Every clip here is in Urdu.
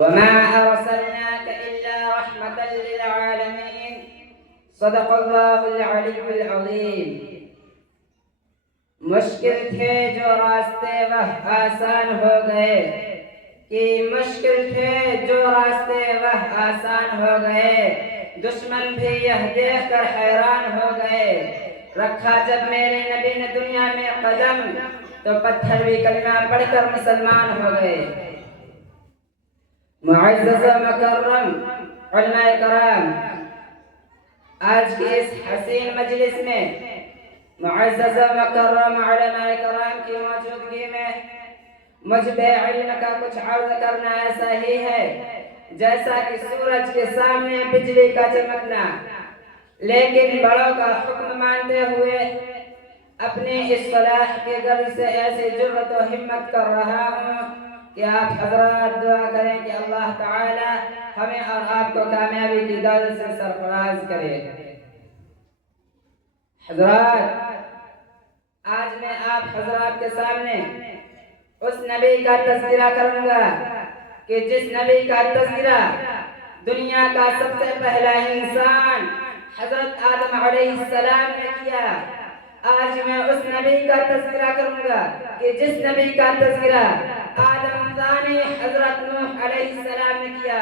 وما أرسلناك إلا رحمة للعالمين صدق الله العلي العظيم. مشکل تھے جو راستے وہ آسان ہو گئے، کہ مشکل تھے جو راستے وہ آسان ہو گئے، دشمن بھی یہ دیکھ کر حیران ہو گئے. رکھا جب میرے نبی نے دنیا میں قدم، تو پتھر بھی کلمہ پڑھ کر مسلمان ہو گئے. معزز و مکرم علماء کرام، آج کی اس حسین مجلس میں معزز و مکرم علماء کرام کی موجودگی میں مجھ بے علم کا کچھ عرض کرنا ایسا ہی ہے جیسا کہ سورج کے سامنے بجلی کا چمکنا. لیکن بڑوں کا حکم مانتے ہوئے اپنی اصلاح کے غرض سے ایسی جرأت و ہمت کر رہا ہوں کہ آپ حضرات دعا کریں کہ اللہ تعالی ہمیں اور آپ کو کامیابی کی دولت سے سرفراز کرے. حضرات، آج میں آپ حضرات کے سامنے اس نبی کا تذکرہ کروں گا کہ جس نبی کا تذکرہ دنیا کا سب سے پہلا انسان حضرت آدم علیہ السلام نے کیا. آج میں اس نبی کا تذکرہ کروں گا کہ جس نبی کا تذکرہ آدم ثانی حضرت نوح علیہ السلام نے کیا.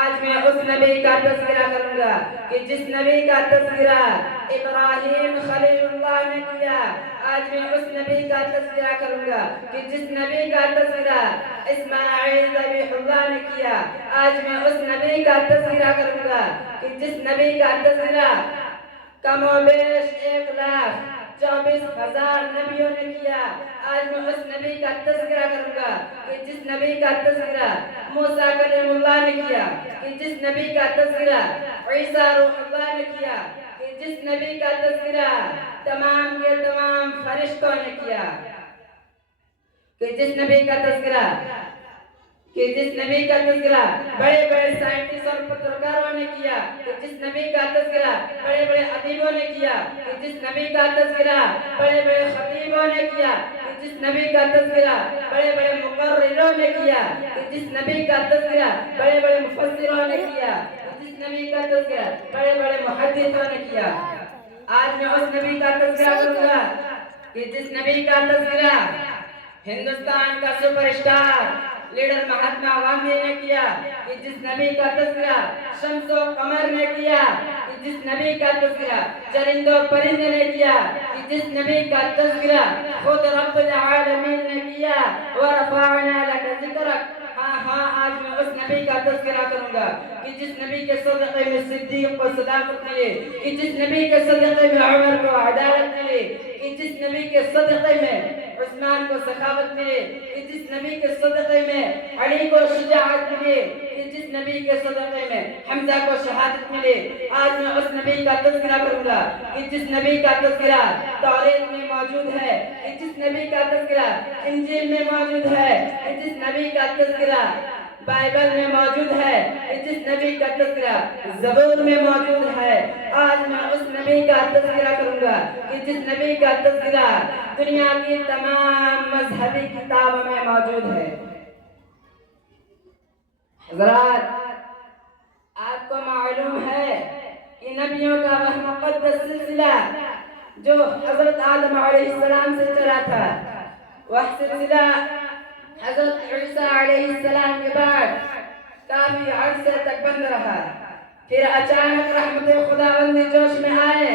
آج میں اس نبی کا تذکرہ کروں گا کہ جس نبی کا تذکرہ ابراہیم خلیل اللہ نے کیا. آج میں اس نبی کا تذکرہ کروں گا کہ جس نبی کا تذکرہ اسماعیل ذبیح اللہ نے کیا. آج میں اس نبی کا تذکرہ کروں گا کہ جس نبی کا تذکرہ کم و بیش 1,24,000 نبیوں نے کیا. آج میں اس نبی کا تذکرہ کروں گا کہ جس نبی کا تذکرہ موسیٰ کلیم اللہ نے کیا، کہ جس نبی کا تذکرہ عیسیٰ روح اللہ نے کیا، کہ جس نبی کا تذکرہ تمام کے تمام فرشتوں نے کیا، کہ جس نبی کا تذکرہ بڑے بڑے سائنٹسٹ اور پترکاروں نے کیا، کہ جس نبی کا تذکرہ بڑے بڑے ادیبوں نے کیا، کہ جس نبی کا تذکرہ بڑے بڑے خطیبوں نے کیا، کہ جس نبی کا تذکرہ بڑے بڑے مقرروں نے کیا، کہ جس نبی کا تذکرہ بڑے بڑے مفسروں نے کیا، کہ جس نبی کا تذکرہ بڑے بڑے محدثوں نے کیا. آج میں اس نبی کا تذکرہ کروں گا کہ جس نبی کا تذکرہ ہندوستان کا super star leader Mahatma Gandhi نے کیا، کہ جس نبی کا تذکرہ شمس و قمر نے کیا، کہ جس نبی کا تذکرہ چرند و پرند نے کیا، کہ جس نبی کا تذکرہ خود رب العالمین نے کیا. وَرَفَعْنَا لَكَ ذِكْرَكَ. ہاں آج میں اس نبی کا تذکرہ کروں گا کہ جس نبی کے صدقے میں صدیق کو صداقت ملے، کہ جس نبی کے صدقے میں عمر کو عدالت ملے، کہ جس نبی کے صدقے میں عثمان کو سخاوت ملے، کہ جس نبی کے صدقے میں علی کو شجاعت ملے، کہ جس نبی کے صدقے میں حمزہ کو شہادت ملے. آج میں اس نبی کا تذکرہ کروں گا کہ جس نبی کا تذکرہ توریت میں موجود ہے، کہ جس نبی کا تذکرہ انجیل میں موجود ہے، کہ جس نبی کا تذکرہ بائبل میں موجود ہے، کہ جس نبی کا تذکرہ زبور میں موجود ہے. آج میں اس نبی کا تذکرہ کروں گا کہ جس نبی کا تذکرہ دنیا کی تمام مذہبی کتابوں میں موجود ہے. حضرات، آپ کو معلوم ہے کہ نبیوں کا وہ مقدس سلسلہ جو حضرت آدم علیہ السلام سے چلا تھا، وہ سلسلہ حضرت عیسیٰ علیہ السلام کے بعد کافی عرصے تک بند رہا. پھر اچانک رحمت خداوند جوش میں آئے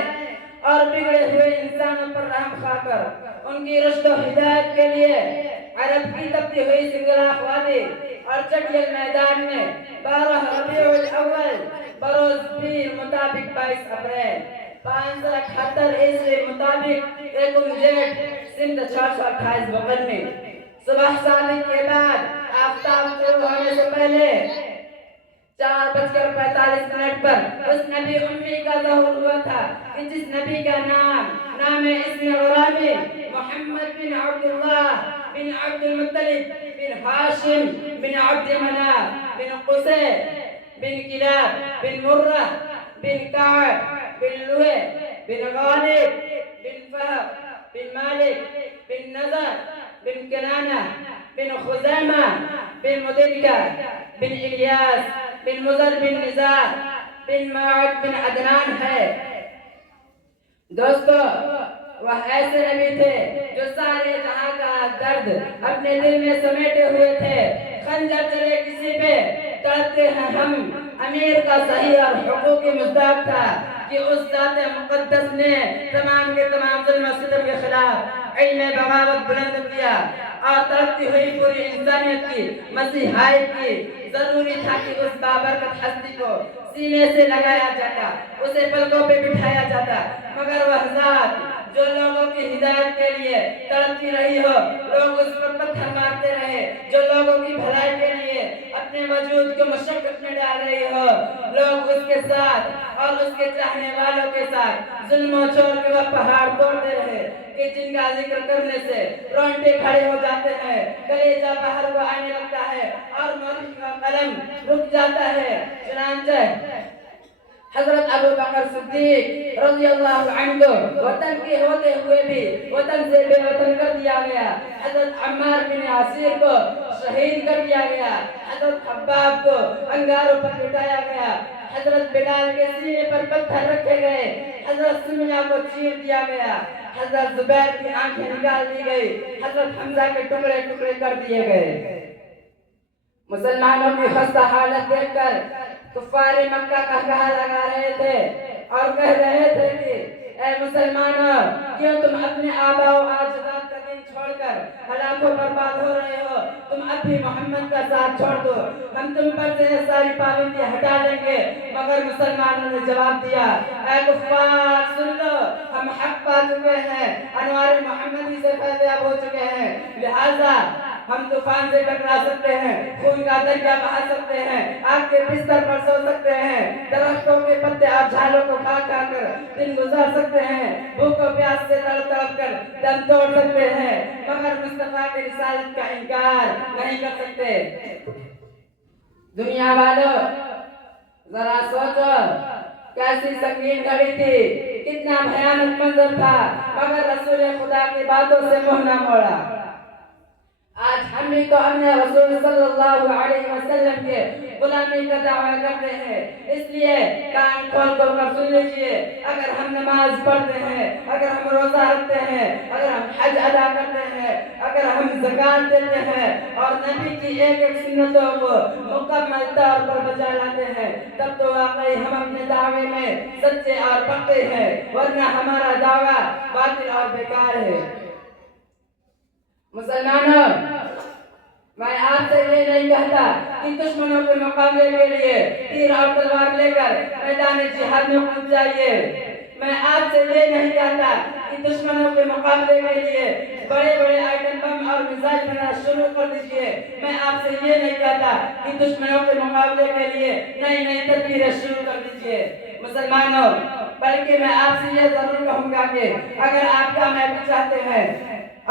اور بگڑے ہوئے انسانوں پر رحم خوا کر ان کی رشد و ہدایت کے لیے عرب کی تپتی ہوئی سنگلاخ وادی اور چٹیل میدان میں 12 ربیع الاول بروز پیر مطابق 22 اپریل 578 عیسوی مطابق 1 جیٹھ سندھ 628 بغل میں صبح صادق کے بعد آفتاب طلوع ہونے سے پہلے 4:45 پر اس نبی امی کا ظہور ہوا تھا کہ جس نبی کا نام اسم غلامی محمد بن عبداللہ بن عبد المطلب بن ہاشم بن عبد مناف بن قصي بن كلاب بن مرة بن كعب بن لؤي بن غالب بن فهد بن مالك بن نضر بن كنانة بن خزیمہ بن مدرکہ بن الیاس بن مضر بن نزار بن معد بن عدنان ہے۔ دوستو وہ ایسے نبی تھے جو سارے جہاں کا درد اپنے دل میں سمیٹے ہوئے تھے۔ خنجر چلے کسی پہ تڑپتے ہیں ہم، امیر کا صحیح اور حقوقی مصداق تھا کہ اس ذات مقدس نے تمام کے تمام ظلم و ستم کے خلاف علم بغاوت بلند کیا اور تڑپتی ہوئی پوری انسانیت کی مسیحائی کی ضروری تھا کہ اس بابرکت ہستی کو سینے سے لگایا جاتا، اسے پلکوں پہ بٹھایا جاتا، مگر وہ ذات جو لوگوں کی ہدایت کے لیے تڑپتی رہی ہو، لوگ اس پر پتھر مارتے رہے، جو لوگوں کی بھلائی کے لیے اپنے وجود کو مشقت میں ڈال رہی ہو، لوگ اس کے ساتھ اور اس کے چاہنے والوں کے ساتھ ظلم و چھوڑ کے وہ پہاڑ توڑتے رہے کہ جن کا ذکر کرنے سے رونگٹے کھڑے ہو جاتے ہیں، کلیجہ باہر کو آنے لگتا ہے اور مورخ کا قلم رک جاتا ہے۔ چنانچہ حضرت ابو بکر صدیق رضی اللہ عنہ وطن کے ہوتے ہوئے بھی وطن سے بے وطن کر دیا گیا۔ حضرت عمار بن یاسر کو شہید کر دیا گیا، حضرت خباب کو انگاروں پر لٹایا گیا، حضرت بلال کے سینے پر پتھر رکھے گئے، حضرت سمیہ کو چیر دیا گیا، حضرت زبیر کی آنکھیں نکال دی گئی، حضرت حمزہ کے ٹکڑے ٹکڑے کر دیے گئے۔ مسلمانوں کی خستہ حالت دیکھ کر کفار مکہ کا کہا لگا رہے تھے اور کہہ رہے تھے کہ اے مسلمانوں، کیوں تم اپنے آبا و اجداد کا دین چھوڑ کر ہلاکوں برباد ہو رہے ہو؟ تم اب بھی محمد کا ساتھ چھوڑ دو، ہم تم پر سے ساری پابندیاں ہٹا دیں گے۔ مگر مسلمانوں نے جواب دیا، اے کفار سن لو، ہم حق پا چکے ہیں، انوار محمدی سے فیضیاب ہو چکے ہیں، لہٰذا ہم طوفان سے ٹکرا سکتے ہیں، خون کا دریا بہا سکتے ہیں، آگ کے بستر پر سو سکتے ہیں، درختوں کے پتے اور جھالوں کو کھا کھا کر دن گزار سکتے ہیں، بھوک و پیاس سے تڑپ تڑپ کر دم توڑ سکتے ہیں، مگر مصطفیٰ کی رسالت کا انکار نہیں کر سکتے۔ دنیا والوں ذرا سوچو کیسی سنگین گھڑی تھی، کتنا بھیانک منظر تھا، مگر رسول خدا کی باتوں سے منہ نہ موڑا۔ آج ہم بھی تو اپنے رسول صلی اللہ علیہ وسلم کے غلامی کا دعویٰ کرتے ہیں، اس لیے کان کھول کر سن لیجئے۔ اگر ہم نماز پڑھتے ہیں، اگر ہم روزہ رکھتے ہیں، اگر ہم حج ادا کرتے ہیں، اگر ہم زکوٰۃ دیتے ہیں اور نبی کی ایک ایک سنتوں کو مکمل طور پر بجا لاتے ہیں، تب تو واقعی ہم اپنے دعوے میں سچے اور پکے ہیں، ورنہ ہمارا دعویٰ باطل اور بیکار ہے۔ مسلمانوں، میں آپ سے یہ نہیں کہتا کہ دشمنوں کے مقابلے کے لیے تیر اور تلوار لے کر میدان جہاد میں کود جائیے۔ میں آپ سے یہ نہیں کہتا کہ دشمنوں کے مقابلے کے لیے بڑے بڑے آئٹم بم اور میزائل بنانا شروع کر دیجئے۔ میں آپ سے یہ نہیں کہتا کہ دشمنوں کے مقابلے کے لیے نئی نئی تدبیریں شروع کر دیجئے۔ مسلمانوں، بلکہ میں آپ سے یہ ضرور کہوں گا کہ اگر آپ کامیابی چاہتے ہیں،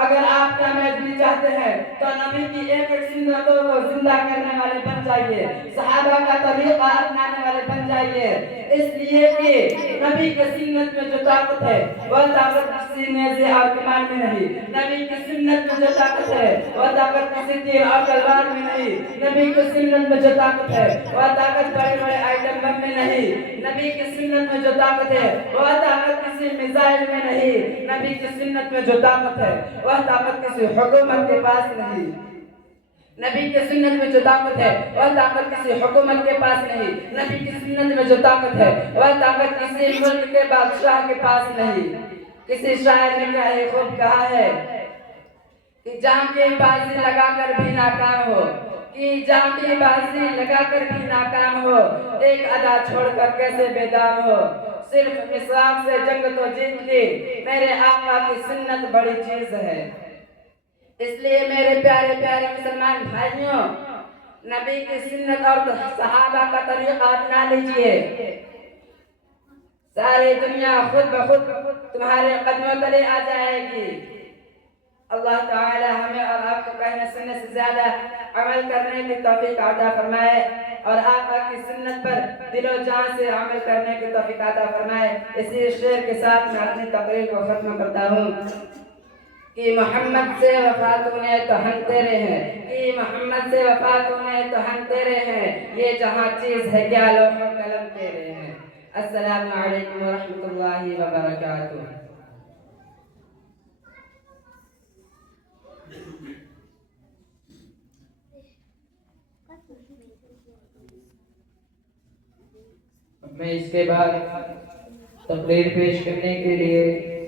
اگر آپ کامیابی چاہتے ہیں تو نبی کی ایک ایک سنتوں کو زندہ کرنے والے بن جائیے، صحابہ کا طریقہ اپنانے والے بن جائیے، اس لیے کہ نبی کی سنت میں جو طاقت ہے وہ طاقت کسی نیزے اور کمان میں نہیں، نبی کی سنت میں جو طاقت ہے وہ طاقت کسی تیر اور تلوار میں نہیں، نبی کی سنت میں جو طاقت ہے وہ طاقت بڑے بڑے آئٹم بم میں نہیں، نبی کی سنت میں جو طاقت ہے وہ طاقت کسی میزائل میں نہیں، نبی کی سنت میں جو طاقت ہے وہ طاقت کسی حکومت کے پاس نہیں، نبی کی سنت میں جو طاقت ہے وہ طاقت کسی حکومت کے پاس نہیں، نبی کی سنت میں جو طاقت ہے وہ طاقت کسی ملک کے بادشاہ کے پاس نہیں۔ کسی شاعر نے کیا خوب کہا ہے کہ جام کی بازی لگا کر بھی ناکام ہو، کہ جام کی بازی لگا کر بھی ناکام ہو، ایک ادا چھوڑ کر کیسے بے دام ہو، صرف مسواک سے جنگ تو جیت لی، میرے آقا کی سنت بڑی چیز ہے۔ اس لیے میرے پیارے پیارے مسلمان بھائیوں، نبی کی سنت اور صحابہ کا طریقہ اپنا لیجئے، ساری دنیا خود بخود تمہارے قدموں تلے آ جائے گی۔ اللہ تعالی ہمیں اور آپ کو کہنے سننے سے زیادہ عمل کرنے کی توفیق عطا فرمائے اور آقا کی سنت پر دل و جان سے عمل کرنے کی توفیق عطا فرمائے۔ اسی شعر کے ساتھ میں اپنی تقریر کو ختم کرتا ہوں۔ کہ محمد سے وفات ہونے تو ہم تیرے ہیں، کہ محمد سے وفات ہونے تو ہم تیرے ہیں، یہ جہاں چیز ہے کیا لوح و قلم تیرے ہیں۔ السلام علیکم ورحمۃ اللہ وبرکاتہ۔ میں اس کے بعد تقریر پیش کرنے کے لیے